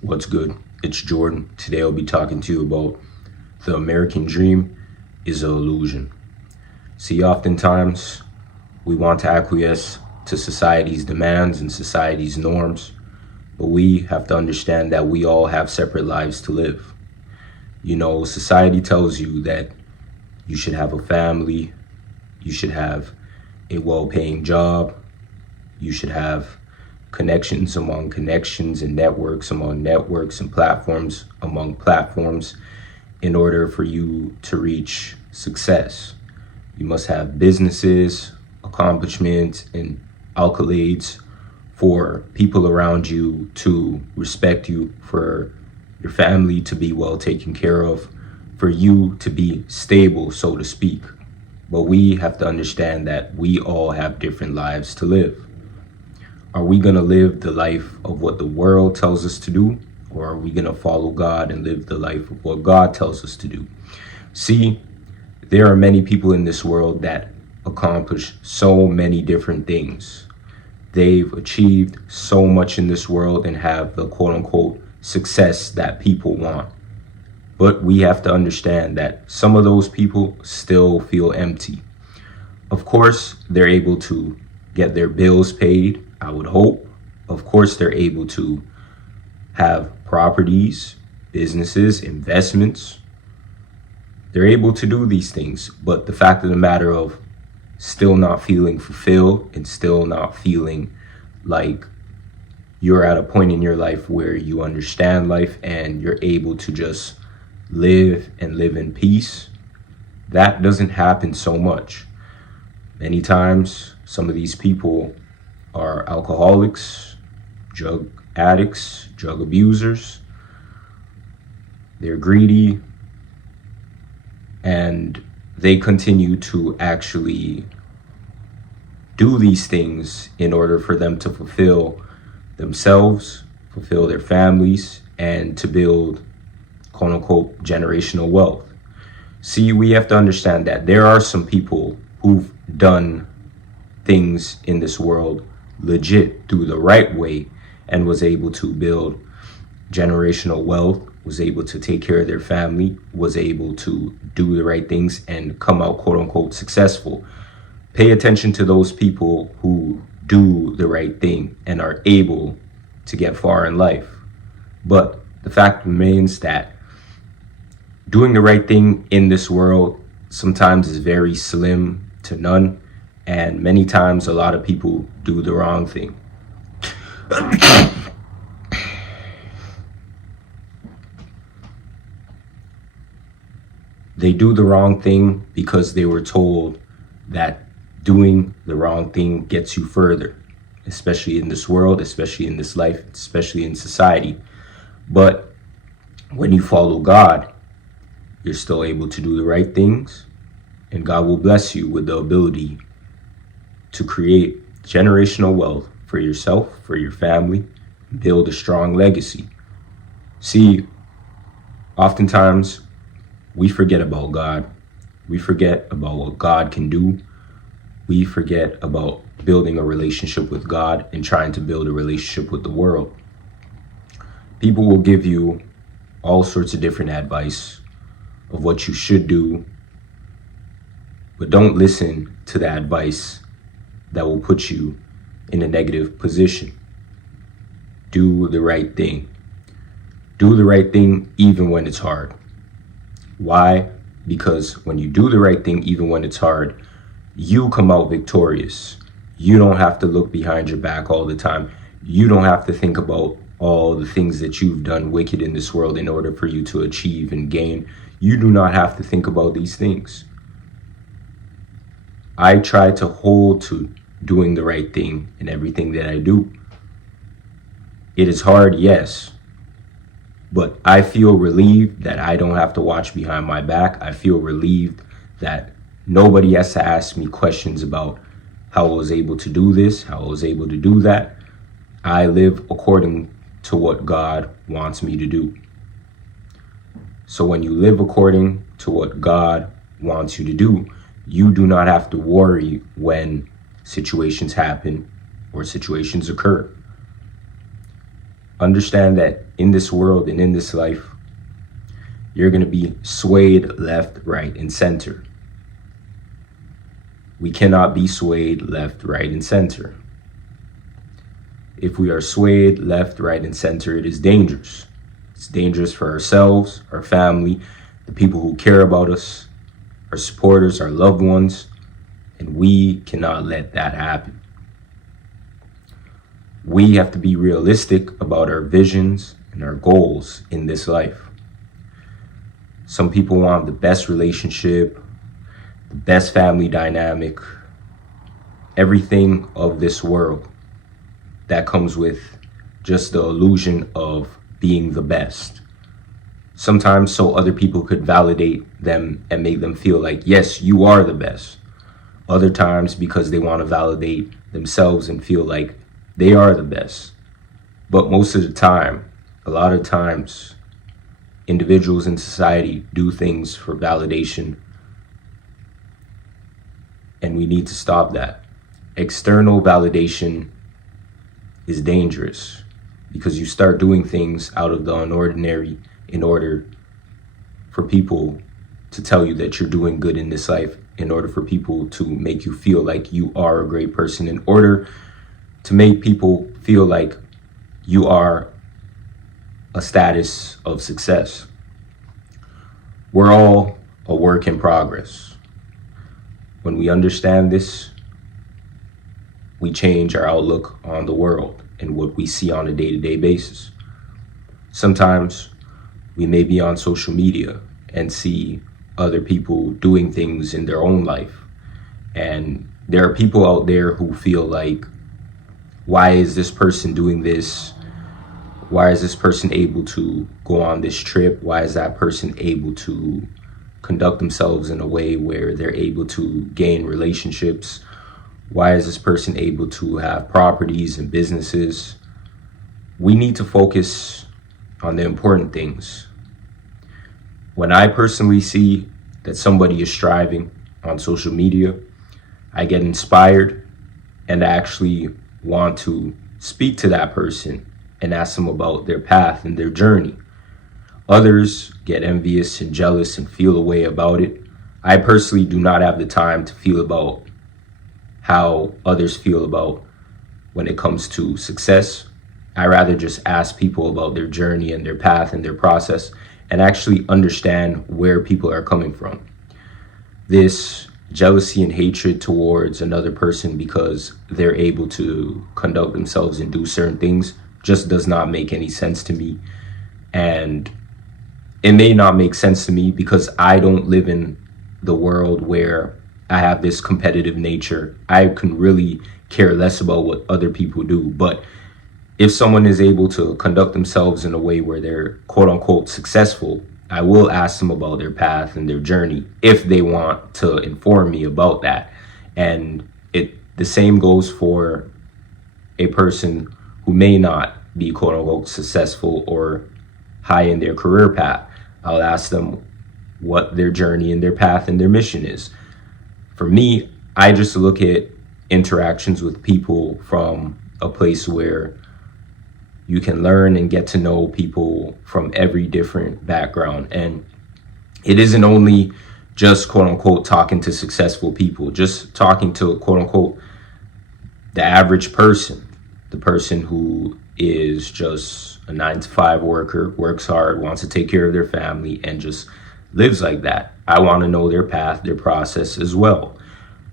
What's good? It's Jordan. Today I'll be talking to you about the American dream is an illusion. See, oftentimes we want to acquiesce to society's demands and society's norms, but we have to understand that we all have separate lives to live. Society tells you that you should have a family, you should have a well-paying job, you should have connections among connections and networks among networks and platforms among platforms in order for you to reach success. You must have businesses, accomplishments, and accolades for people around you to respect you, for your family to be well taken care of, for you to be stable, so to speak. But we have to understand that we all have different lives to live. Are we going to live the life of what the world tells us to do? Or are we going to follow God and live the life of what God tells us to do? See, there are many people in this world that accomplish so many different things. They've achieved so much in this world and have the quote unquote success that people want. But we have to understand that some of those people still feel empty. Of course, they're able to get their bills paid, I would hope. Of course, they're able to have properties, businesses, investments. They're able to do these things. But the fact of the matter of still not feeling fulfilled and still not feeling like you're at a point in your life where you understand life and you're able to just live and live in peace, that doesn't happen so much. Many times, some of these people are alcoholics, drug addicts, drug abusers. They're greedy, and they continue to actually do these things in order for them to fulfill themselves, fulfill their families, and to build quote unquote generational wealth. See, we have to understand that there are some people who've done things in this world legit through the right way and was able to build generational wealth, was able to take care of their family, was able to do the right things and come out quote unquote successful. Pay attention to those people who do the right thing and are able to get far in life. But the fact remains that doing the right thing in this world sometimes is very slim to none, and many times a lot of people do the wrong thing. They do the wrong thing because they were told that doing the wrong thing gets you further, especially in this world, especially in this life, especially in society. But when you follow God, you're still able to do the right things, and God will bless you with the ability to create generational wealth for yourself, for your family, build a strong legacy. See, oftentimes we forget about God. We forget about what God can do. We forget about building a relationship with God and trying to build a relationship with the world. People will give you all sorts of different advice of what you should do, but don't listen to the advice that will put you in a negative position. Do the right thing. Do the right thing even when it's hard. Why? Because when you do the right thing even when it's hard, you come out victorious. You don't have to look behind your back all the time. You don't have to think about all the things that you've done wicked in this world in order for you to achieve and gain. You do not have to think about these things. I try to hold to doing the right thing in everything that I do. It is hard, yes, but I feel relieved that I don't have to watch behind my back. I feel relieved that nobody has to ask me questions about how I was able to do this, how I was able to do that. I live according to what God wants me to do. So when you live according to what God wants you to do, you do not have to worry when situations happen or situations occur. Understand that in this world and in this life, you're going to be swayed left, right, and center. We cannot be swayed left, right, and center. If we are swayed left, right, and center, it is dangerous. It's dangerous for ourselves, our family, the people who care about us, our supporters, our loved ones, and we cannot let that happen. We have to be realistic about our visions and our goals in this life. Some people want the best relationship, the best family dynamic, everything of this world that comes with just the illusion of being the best. Sometimes so other people could validate them and make them feel like, yes, you are the best. Other times because they want to validate themselves and feel like they are the best. But most of the time, a lot of times, individuals in society do things for validation, and we need to stop that. External validation is dangerous because you start doing things out of the unordinary in order for people to tell you that you're doing good in this life, in order for people to make you feel like you are a great person, in order to make people feel like you are a status of success. We're all a work in progress. When we understand this, we change our outlook on the world and what we see on a day-to-day basis. Sometimes we may be on social media and see other people doing things in their own life. And there are people out there who feel like, why is this person doing this? Why is this person able to go on this trip? Why is that person able to conduct themselves in a way where they're able to gain relationships? Why is this person able to have properties and businesses? We need to focus on the important things. When I personally see that somebody is striving on social media, I get inspired and actually want to speak to that person and ask them about their path and their journey. Others get envious and jealous and feel a way about it. I personally do not have the time to feel about how others feel about when it comes to success. I rather just ask people about their journey and their path and their process and actually understand where people are coming from. This jealousy and hatred towards another person because they're able to conduct themselves and do certain things just does not make any sense to me. And it may not make sense to me because I don't live in the world where I have this competitive nature. I can really care less about what other people do. But if someone is able to conduct themselves in a way where they're quote unquote successful, I will ask them about their path and their journey if they want to inform me about that. And the same goes for a person who may not be quote unquote successful or high in their career path. I'll ask them what their journey and their path and their mission is. For me, I just look at interactions with people from a place where you can learn and get to know people from every different background. And it isn't only just quote unquote talking to successful people, just talking to quote unquote the average person, the person who is just a 9-to-5 worker, works hard, wants to take care of their family, and just lives like that. I want to know their path, their process as well.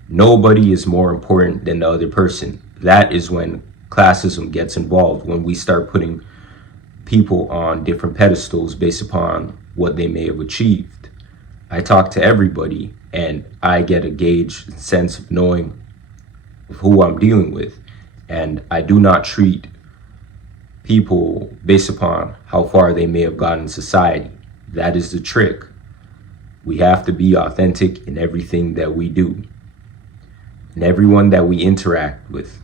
Nobody is more important than the other person. That is when classism gets involved, when we start putting people on different pedestals based upon what they may have achieved. I talk to everybody and I get a gauge sense of knowing who I'm dealing with. And I do not treat people based upon how far they may have gotten in society. That is the trick. We have to be authentic in everything that we do. And everyone that we interact with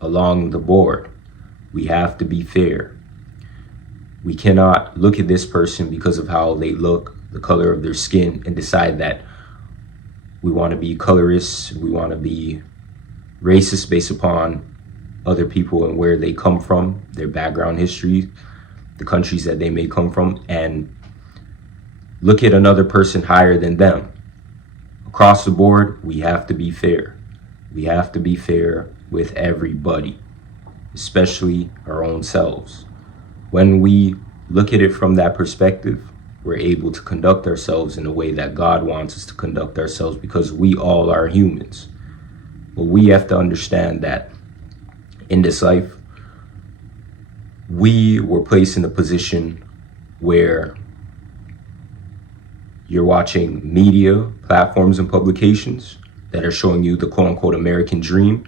along the board, we have to be fair. We cannot look at this person because of how they look, the color of their skin, and decide that we want to be colorists, we want to be racist based upon other people and where they come from, their background history, the countries that they may come from, and look at another person higher than them. Across the board, we have to be fair. We have to be fair with everybody, especially our own selves. When we look at it from that perspective, we're able to conduct ourselves in a way that God wants us to conduct ourselves, because we all are humans. But we have to understand that in this life, we were placed in a position where you're watching media, platforms, and publications that are showing you the quote-unquote American dream.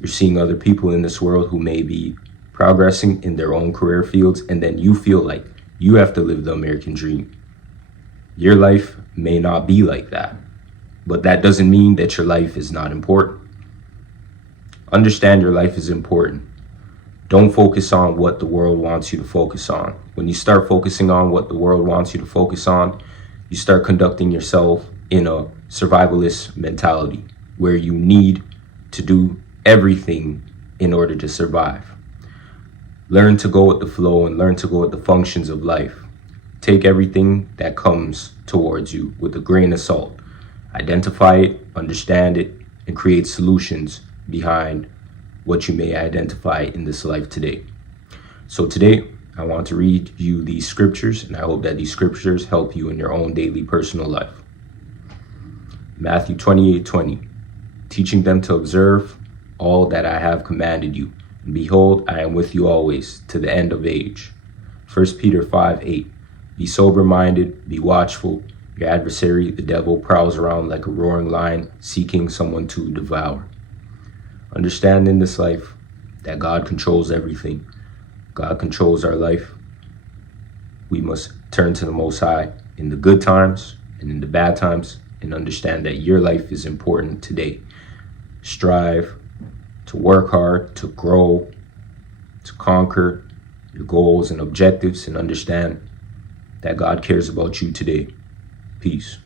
You're seeing other people in this world who may be progressing in their own career fields, and then you feel like you have to live the American dream. Your life may not be like that, but that doesn't mean that your life is not important. Understand your life is important. Don't focus on what the world wants you to focus on. When you start focusing on what the world wants you to focus on, you start conducting yourself in a survivalist mentality where you need to do everything in order to survive. Learn to go with the flow and learn to go with the functions of life. Take everything that comes towards you with a grain of salt. Identify it, understand it, and create solutions behind what you may identify in this life today. So today, I want to read you these scriptures, and I hope that these scriptures help you in your own daily personal life. Matthew 28:20, teaching them to observe all that I have commanded you. And behold, I am with you always to the end of age. 1 Peter 5:8, be sober-minded, be watchful. Your adversary, the devil, prowls around like a roaring lion, seeking someone to devour. Understand in this life that God controls everything. God controls our life. We must turn to the Most High in the good times and in the bad times, and understand that your life is important today. Strive to work hard, to grow, to conquer your goals and objectives, and understand that God cares about you today. Peace.